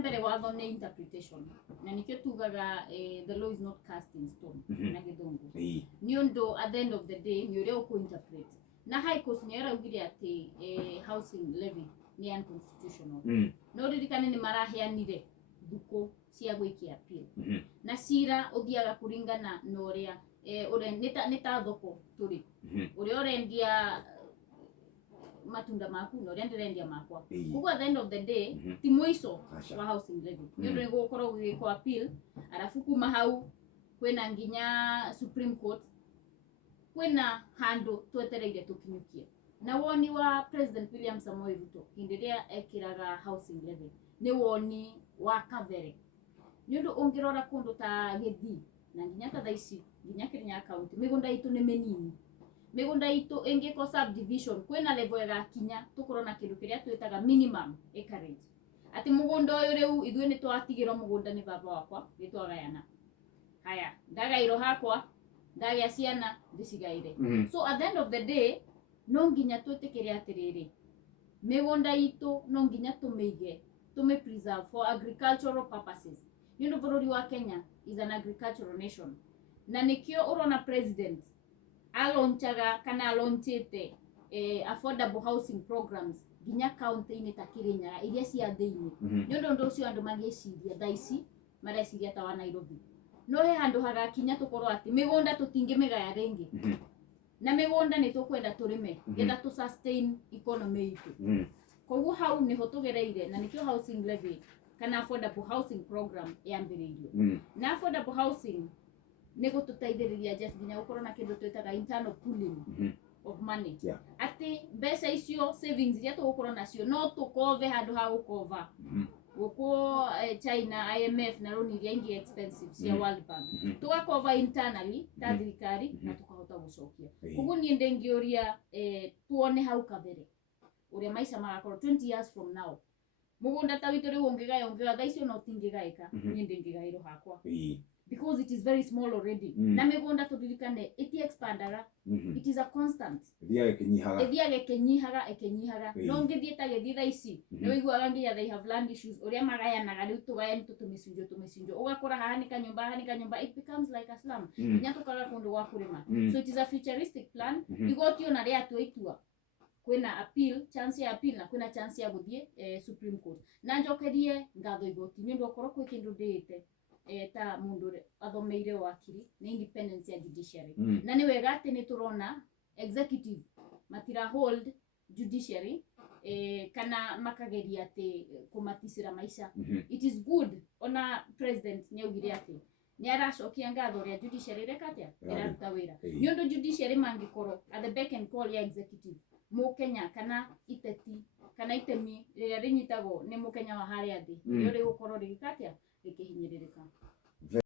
mbere watho nĩ interpretation na nikio tugaga the law is not cast in stone na githungu ni undu at the end of the day ni uria uku interpret na high court ni araugire ati housing levy ni unconstitutional no ririkane ni maraheanire thuko cia gwikia appeal na cira uthiaga kuringana na uria ure nita thoko turi uria urendia matunda maku no rendia makwa kuko at the end of the day ti mwiso wa housing levy ndio ngo ukoro gwiko appeal arafu kuma hau kwena nginya Supreme Court kwena hando twetereire tukinyukie na woni wa President William Samoei Ruto hindiria ekiraga housing levy ni woni wa kavere ndio ungirora kundu ta Githii na nginya ta thaici nginya Kirinyaga county migunda itu ni menini migunda itu ingiko subdivision kwena level ya kinya tukorona kindu kiria twitaga minimum acreage ati mugunda uyu riu ithuĩ ni twatigirwo mugunda ni baba wakwa nitwagayana haya ndagairo hakwa ndagia ciana ndicigaire so at the end of the day no nginya twitikire atiriri migunda itu no nginya tumeige preserve for agricultural purposes ndio bururi wa Kenya is an agricultural nation na nikio urona president alonchaga kana alonchete affordable housing programs ginya county ni ta Kirinyaga iria cia thiini ndio ndo ucio andu magiciria thaici mareciria ta wa Nairobi no he handu hagakinya tukorwo ati migunda tutingimigaya ringi na migunda ni tukwenda turime getha tu sustain economy itu koguo hau ni hotugereire na nikio housing levy kana affordable housing program yambiririo na affordable housing nego tutaithiriria just ginya ukorwo na kindu twitaga internal pooling of money ati mbeca icio savings iria tugukorwo nacio no tukove handu ha gukova guko China IMF na loan iria ingi expensive cia World Bank tugakova internally ta thirikari na tukahota gucokia koguo ni ndengiuria tuone hau kabere uria maisha magakorwo 20 years from now mugunda ta witu riu ungigayo thaicio no tingigaika ni ndengigairo hakwa because it is very small already na migunda tudirikane it expandaga it is a constant ethiage kenyihaga no ngithie ta githii thaici no iguaga nginya they have land issues uria magayanaga riu tugayani tumicinjo ugakora haha kanyumba it becomes like a slum nya tukaga kundu gwa kurima so it is a futuristic plan igotio na ria tuitua kwena appeal chance ya appeal na kwena chance ya guthie Supreme Court na njokerie ngatho igoti ni ndo korwo kwi kindu ndite ta mundu athomeire wakiri ni independence ya judiciary na ni wega ati ni turona executive matira hold judiciary kana makageria ati kumatisira maisha it is good ona president nyaugire ati ni aracokia ngatho ria judiciary rekatia iraruta wira ni undu judiciary mangikorwo at the back and call ya executive Mukenya kana iteti kana itemi riria rinyitagwo ni Mukenya wa haria thi ni uri gukorwo rigikatia rikihinyiririka